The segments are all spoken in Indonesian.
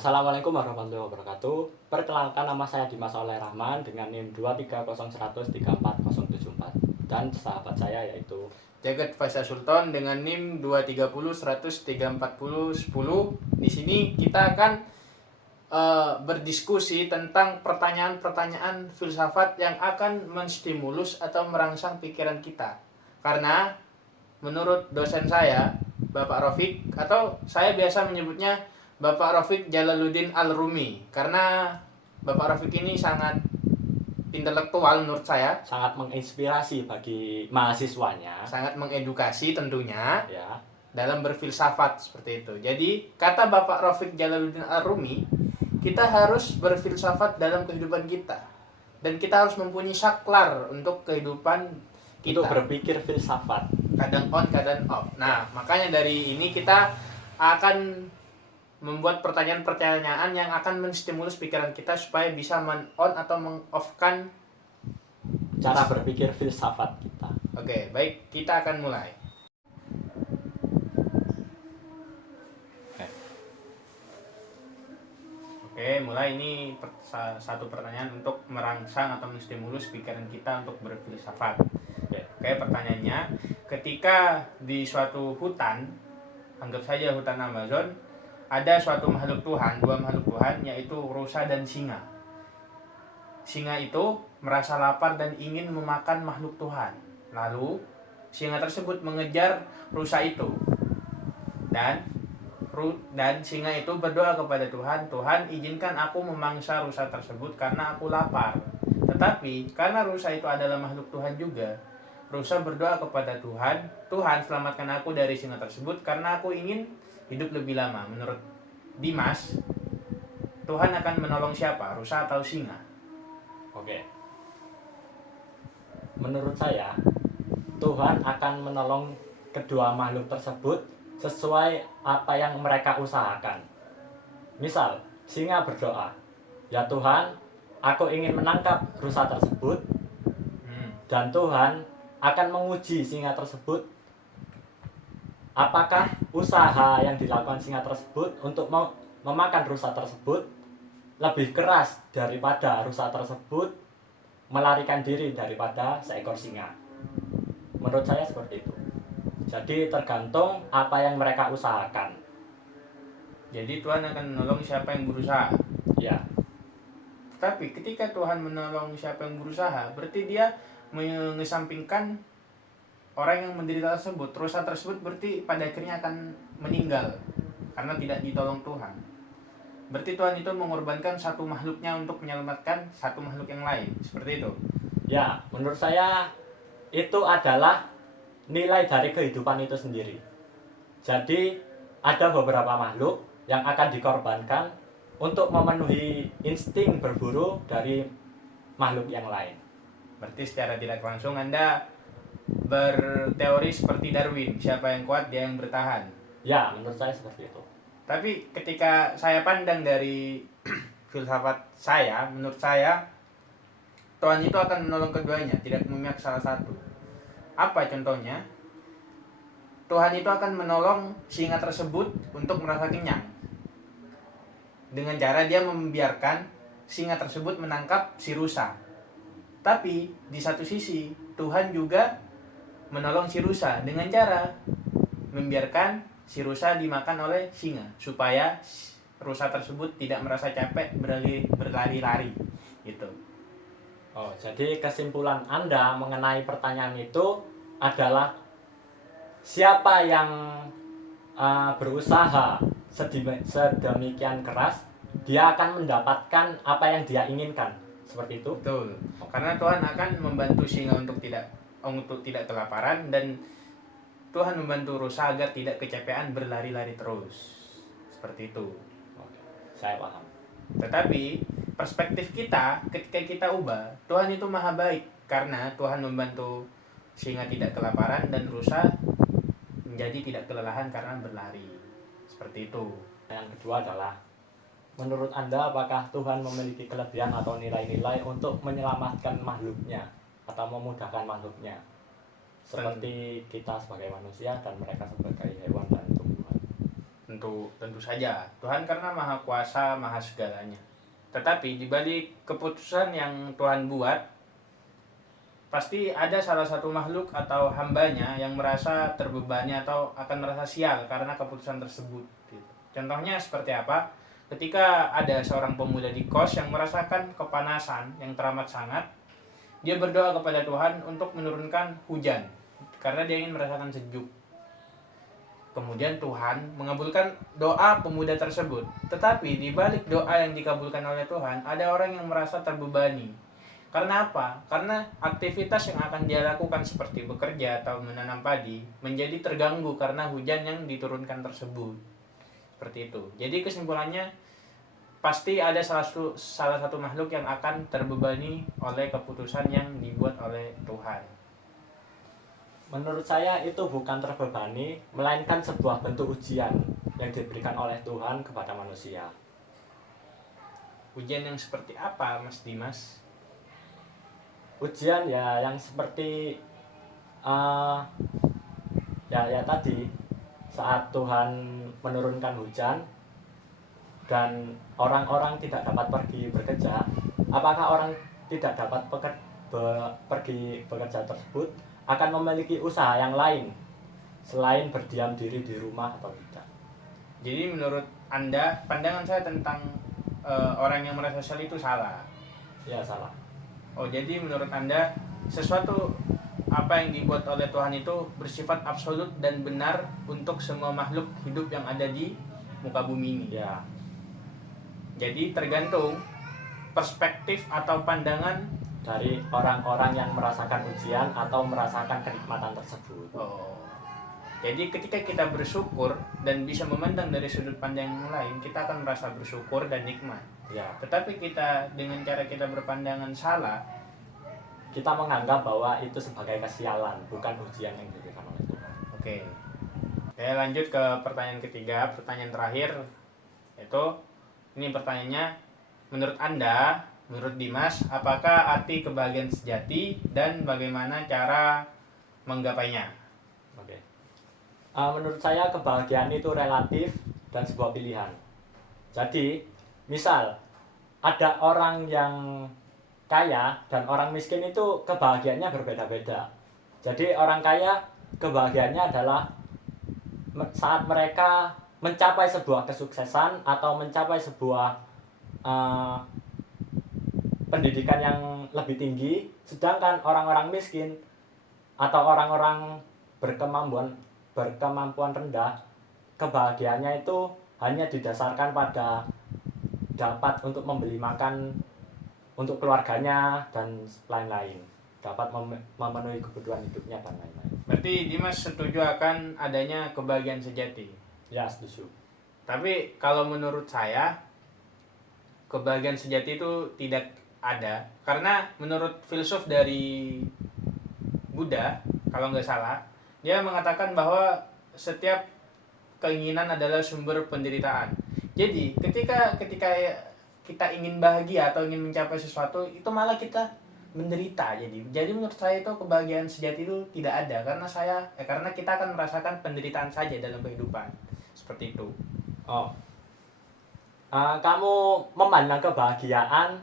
Assalamualaikum warahmatullahi wabarakatuh. Perkenalkan, nama saya Dimas Oleh Rahman dengan NIM 230103404 dan sahabat saya yaitu Jagat Faisal Sultan dengan NIM 230103410. Di sini kita akan berdiskusi tentang pertanyaan-pertanyaan filsafat yang akan menstimulus atau merangsang pikiran kita. Karena menurut dosen saya, Bapak Rafiq, atau saya biasa menyebutnya Bapak Rafiq Jalaluddin Al-Rumi, karena Bapak Rafiq ini sangat intelektual menurut saya, sangat menginspirasi bagi mahasiswanya, sangat mengedukasi tentunya ya. dalam berfilsafat seperti itu. Jadi kata Bapak Rafiq Jalaluddin Ar-Rumi, kita harus berfilsafat dalam kehidupan kita, dan kita harus mempunyai saklar untuk kehidupan kita, Untuk berpikir filsafat, kadang on kadang off. Nah, makanya dari ini kita akan membuat pertanyaan-pertanyaan yang akan menstimulus pikiran kita supaya bisa men-on atau meng-off-kan cara berpikir filsafat kita. Oke, baik, kita akan mulai. Oke, mulai. Ini satu pertanyaan untuk merangsang atau menstimulus pikiran kita untuk berfilsafat. Oke, pertanyaannya, ketika di suatu hutan, anggap saja hutan Amazon, ada suatu makhluk Tuhan, dua makhluk Tuhan, yaitu rusa dan singa. Singa itu merasa lapar dan ingin memakan makhluk Tuhan. Lalu singa tersebut mengejar rusa itu, dan singa itu berdoa kepada Tuhan, "Tuhan, izinkan aku memangsa rusa tersebut karena aku lapar." Tetapi karena rusa itu adalah makhluk Tuhan juga, rusa berdoa kepada Tuhan, "Tuhan, selamatkan aku dari singa tersebut karena aku ingin hidup lebih lama." Menurut Dimas, Tuhan akan menolong siapa, rusa atau singa? Oke. Menurut saya, Tuhan akan menolong kedua makhluk tersebut sesuai apa yang mereka usahakan. Misal, singa berdoa, "Ya Tuhan, aku ingin menangkap rusa tersebut." Dan Tuhan akan menguji singa tersebut, apakah usaha yang dilakukan singa tersebut untuk memakan rusa tersebut lebih keras daripada rusa tersebut melarikan diri daripada seekor singa. Menurut saya seperti itu. Jadi tergantung apa yang mereka usahakan. Jadi Tuhan akan menolong siapa yang berusaha. Ya. Tapi ketika Tuhan menolong siapa yang berusaha, berarti dia mengesampingkan orang yang menderita tersebut. Rusa tersebut berarti pada akhirnya akan meninggal karena tidak ditolong Tuhan. Berarti Tuhan itu mengorbankan satu makhluknya untuk menyelamatkan satu makhluk yang lain. Seperti itu. Ya, menurut saya itu adalah nilai dari kehidupan itu sendiri. Jadi ada beberapa makhluk yang akan dikorbankan untuk memenuhi insting berburu dari makhluk yang lain. Berarti secara tidak langsung Anda berteori seperti Darwin, siapa yang kuat dia yang bertahan. Ya, menurut saya seperti itu. Tapi ketika saya pandang dari filsafat saya, menurut saya Tuhan itu akan menolong keduanya, tidak memihak salah satu. Apa contohnya? Tuhan itu akan menolong singa tersebut untuk merasa kenyang, dengan cara dia membiarkan singa tersebut menangkap si rusa. Tapi di satu sisi Tuhan juga menolong si rusa dengan cara membiarkan si rusa dimakan oleh singa, supaya rusa tersebut tidak merasa capek berlari-lari gitu. Oh, jadi kesimpulan Anda mengenai pertanyaan itu adalah siapa yang berusaha sedemikian keras, dia akan mendapatkan apa yang dia inginkan. Seperti itu. Betul. Karena Tuhan akan membantu singa untuk tidak kelaparan, dan Tuhan membantu rusa agar tidak kecapean berlari-lari terus. Seperti itu. Oke, saya paham. Tetapi perspektif kita ketika kita ubah, Tuhan itu maha baik karena Tuhan membantu singa tidak kelaparan dan rusa menjadi tidak kelelahan karena berlari. Seperti itu. Yang kedua adalah, menurut Anda apakah Tuhan memiliki kelebihan atau nilai-nilai untuk menyelamatkan makhluknya atau memudahkan makhluknya? Seperti kita sebagai manusia dan mereka sebagai hewan dan tumbuhan. tentu saja Tuhan karena maha kuasa, maha segalanya. Tetapi di balik keputusan yang Tuhan buat, pasti ada salah satu makhluk atau hambanya yang merasa terbebani atau akan merasa sial karena keputusan tersebut. Gitu. Contohnya seperti apa? Ketika ada seorang pemuda di kos yang merasakan kepanasan yang teramat sangat, dia berdoa kepada Tuhan untuk menurunkan hujan karena dia ingin merasakan sejuk. Kemudian Tuhan mengabulkan doa pemuda tersebut. Tetapi di balik doa yang dikabulkan oleh Tuhan, ada orang yang merasa terbebani. Karena apa? Karena aktivitas yang akan dia lakukan seperti bekerja atau menanam padi menjadi terganggu karena hujan yang diturunkan tersebut. Seperti itu. Jadi kesimpulannya, pasti ada salah satu makhluk yang akan terbebani oleh keputusan yang dibuat oleh Tuhan. Menurut saya itu bukan terbebani, melainkan sebuah bentuk ujian yang diberikan oleh Tuhan kepada manusia. Ujian yang seperti apa, Mas Dimas? Ujian ya yang seperti ya tadi, saat Tuhan menurunkan hujan dan orang-orang tidak dapat pergi bekerja. Apakah orang tidak dapat pergi bekerja tersebut akan memiliki usaha yang lain selain berdiam diri di rumah atau tidak? Jadi menurut Anda, pandangan saya tentang orang yang merasa sial itu salah? Ya, salah. Oh, jadi menurut Anda sesuatu apa yang dibuat oleh Tuhan itu bersifat absolut dan benar untuk semua makhluk hidup yang ada di muka bumi ini? Ya. Jadi tergantung perspektif atau pandangan dari orang-orang yang merasakan ujian atau merasakan kenikmatan tersebut. Oh. Jadi ketika kita bersyukur dan bisa memandang dari sudut pandang yang lain, kita akan merasa bersyukur dan nikmat. Ya. Tetapi kita dengan cara kita berpandangan salah, kita menganggap bahwa itu sebagai kesialan, bukan ujian yang diberikan oleh Tuhan. Oke. Saya lanjut ke pertanyaan ketiga, pertanyaan terakhir. Ini pertanyaannya, menurut Anda, menurut Dimas, apakah arti kebahagiaan sejati dan bagaimana cara menggapainya? Oke. Menurut saya kebahagiaan itu relatif dan sebuah pilihan. Jadi, misal ada orang yang kaya dan orang miskin itu kebahagiaannya berbeda-beda. Jadi orang kaya kebahagiaannya adalah saat mereka mencapai sebuah kesuksesan atau mencapai sebuah pendidikan yang lebih tinggi, sedangkan orang-orang miskin atau orang-orang berkemampuan rendah, kebahagiaannya itu hanya didasarkan pada dapat untuk membeli makan untuk keluarganya dan lain-lain, dapat memenuhi kebutuhan hidupnya dan lain-lain. Berarti Dimas setuju akan adanya kebahagiaan sejati? Ya, setuju. Tapi kalau menurut saya, kebahagiaan sejati itu tidak ada, karena menurut filsuf dari Buddha, kalau nggak salah, dia mengatakan bahwa setiap keinginan adalah sumber penderitaan. Jadi ketika kita ingin bahagia atau ingin mencapai sesuatu, itu malah kita menderita. Jadi menurut saya itu kebahagiaan sejati itu tidak ada, karena kita akan merasakan penderitaan saja dalam kehidupan. Seperti itu. Kamu memandang kebahagiaan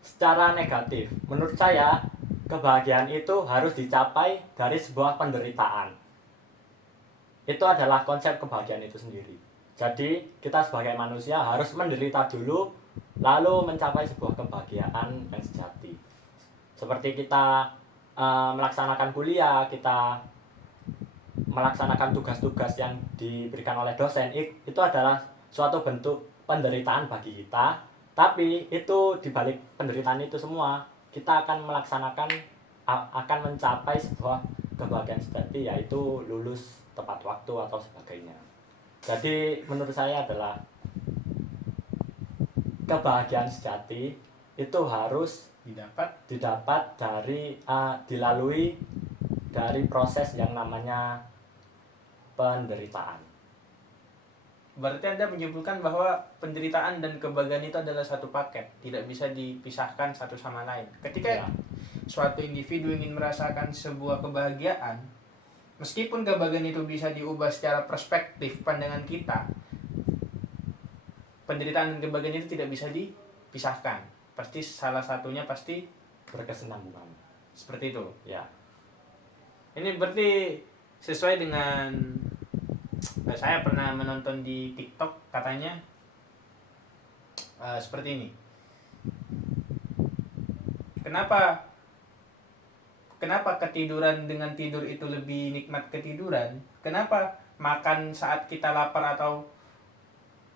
secara negatif. Menurut saya, kebahagiaan itu harus dicapai dari sebuah penderitaan. Itu adalah konsep kebahagiaan itu sendiri. Jadi, kita sebagai manusia harus menderita dulu, lalu mencapai sebuah kebahagiaan yang sejati. Seperti kita melaksanakan kuliah, kita melaksanakan tugas-tugas yang diberikan oleh dosen, itu adalah suatu bentuk penderitaan bagi kita. Tapi itu dibalik penderitaan itu semua, kita akan mencapai sebuah kebahagiaan sejati, yaitu lulus tepat waktu atau sebagainya. Jadi menurut saya adalah kebahagiaan sejati itu harus didapat dilalui dari proses yang namanya penderitaan. Berarti Anda menyimpulkan bahwa penderitaan dan kebahagiaan itu adalah satu paket, tidak bisa dipisahkan satu sama lain. Ketika suatu individu ingin merasakan sebuah kebahagiaan, meskipun kebahagiaan itu bisa diubah secara perspektif pandangan kita, penderitaan dan kebahagiaan itu tidak bisa dipisahkan. Pasti salah satunya pasti berkesinambungan. Seperti itu. Ya. Ini berarti sesuai dengan saya pernah menonton di TikTok, katanya seperti ini. Kenapa ketiduran dengan tidur itu lebih nikmat ketiduran? Kenapa makan saat kita lapar atau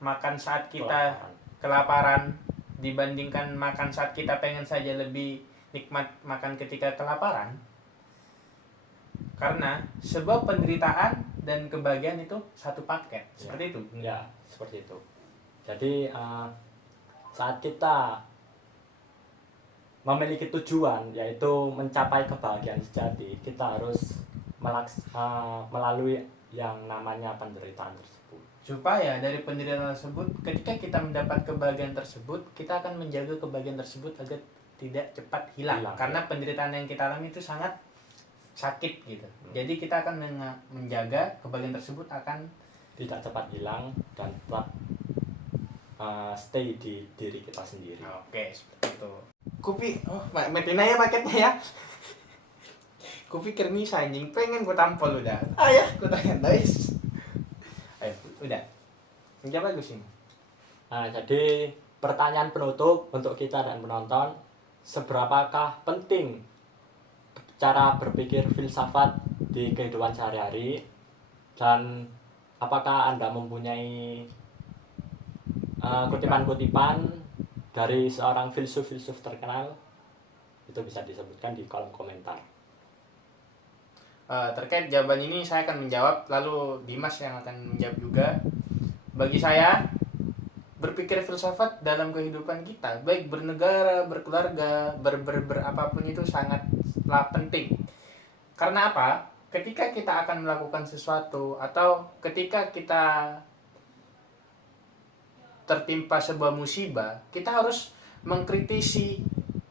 makan saat kita kelaparan dibandingkan makan saat kita pengen saja lebih nikmat makan ketika kelaparan? Karena sebuah penderitaan dan kebahagiaan itu satu paket. Seperti itu. Ya, seperti itu. Jadi saat kita memiliki tujuan, yaitu mencapai kebahagiaan sejati, kita harus melalui yang namanya penderitaan tersebut. Supaya dari penderitaan tersebut, ketika kita mendapat kebahagiaan tersebut, kita akan menjaga kebahagiaan tersebut agar tidak cepat hilang. Karena penderitaan yang kita alami itu sangat sakit gitu. Jadi kita akan menjaga kebahagiaan tersebut akan tidak cepat hilang dan tetap stay di diri kita sendiri. Oke, seperti itu. Kupi, Metina ya paketnya ya. Kupikir nih anjing, pengen gue tampol udah. Ya, gue tanya guys. Ayo, udah. Yang bagus ini. Nah, jadi pertanyaan penutup untuk kita dan penonton, seberapakah penting cara berpikir filsafat di kehidupan sehari-hari, dan apakah Anda mempunyai kutipan-kutipan dari seorang filsuf-filsuf terkenal? Itu bisa disebutkan di kolom komentar. Terkait jawaban ini saya akan menjawab, lalu Dimas yang akan menjawab juga. Bagi saya, berpikir filsafat dalam kehidupan kita, baik bernegara, berkeluarga, berapapun itu sangatlah penting. Karena apa? Ketika kita akan melakukan sesuatu atau ketika kita tertimpa sebuah musibah, kita harus mengkritisi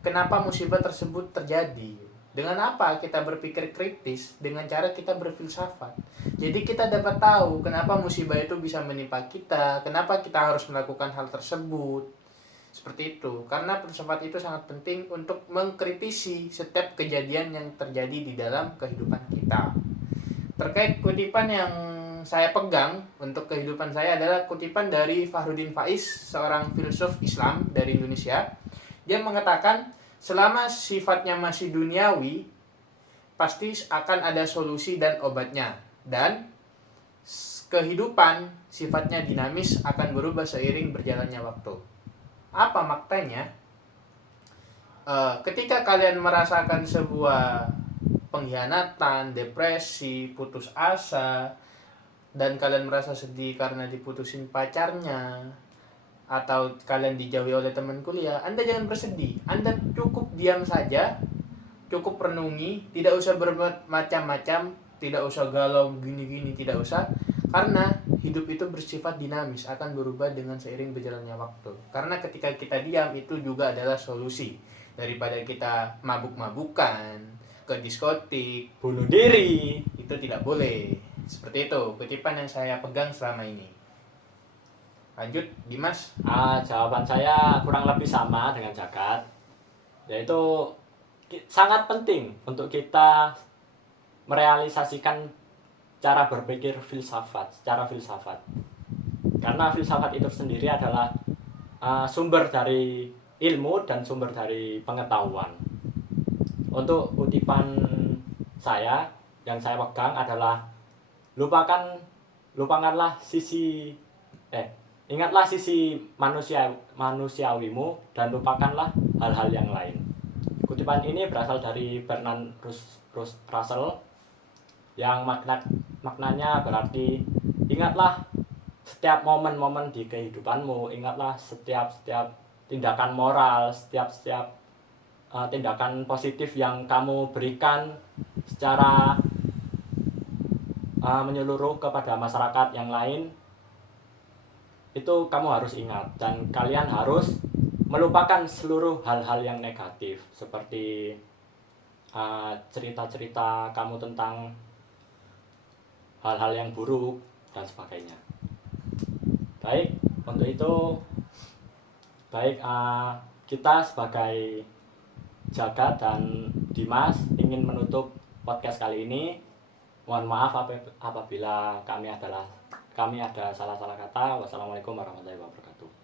kenapa musibah tersebut terjadi. Dengan apa kita berpikir kritis? Dengan cara kita berfilsafat. Jadi kita dapat tahu kenapa musibah itu bisa menimpa kita, kenapa kita harus melakukan hal tersebut. Seperti itu. Karena filsafat itu sangat penting untuk mengkritisi setiap kejadian yang terjadi di dalam kehidupan kita. Terkait kutipan yang saya pegang untuk kehidupan saya adalah kutipan dari Fahrudin Faiz, seorang filsuf Islam dari Indonesia. Dia mengatakan, selama sifatnya masih duniawi, pasti akan ada solusi dan obatnya. Dan kehidupan sifatnya dinamis, akan berubah seiring berjalannya waktu. Apa maknanya? Ketika kalian merasakan sebuah pengkhianatan, depresi, putus asa, dan kalian merasa sedih karena diputusin pacarnya, atau kalian dijauhi oleh teman kuliah, Anda jangan bersedih. Anda cukup diam saja, cukup renungi, tidak usah berbuat macam-macam, tidak usah galau gini-gini, tidak usah. Karena hidup itu bersifat dinamis, akan berubah dengan seiring berjalannya waktu. Karena ketika kita diam, itu juga adalah solusi. Daripada kita mabuk-mabukan, ke diskotik, bunuh diri, itu tidak boleh. Seperti itu kutipan yang saya pegang selama ini. Lanjut, Dimas. Jawaban saya kurang lebih sama dengan Jagat, yaitu sangat penting untuk kita merealisasikan cara berpikir secara filsafat. Karena filsafat itu sendiri adalah sumber dari ilmu dan sumber dari pengetahuan. Untuk kutipan saya yang saya pegang adalah ingatlah sisi manusiawimu dan lupakanlah hal-hal yang lain. Kutipan ini berasal dari Bertrand Russell yang maknanya berarti ingatlah setiap momen-momen di kehidupanmu, ingatlah setiap tindakan moral, setiap tindakan positif yang kamu berikan secara menyeluruh kepada masyarakat yang lain, itu kamu harus ingat, dan kalian harus melupakan seluruh hal-hal yang negatif seperti cerita-cerita kamu tentang hal-hal yang buruk dan sebagainya. Baik, Untuk itu baik kita sebagai Jagat dan Dimas ingin menutup podcast kali ini. Mohon maaf apabila kami ada salah-salah kata. Wassalamualaikum warahmatullahi wabarakatuh.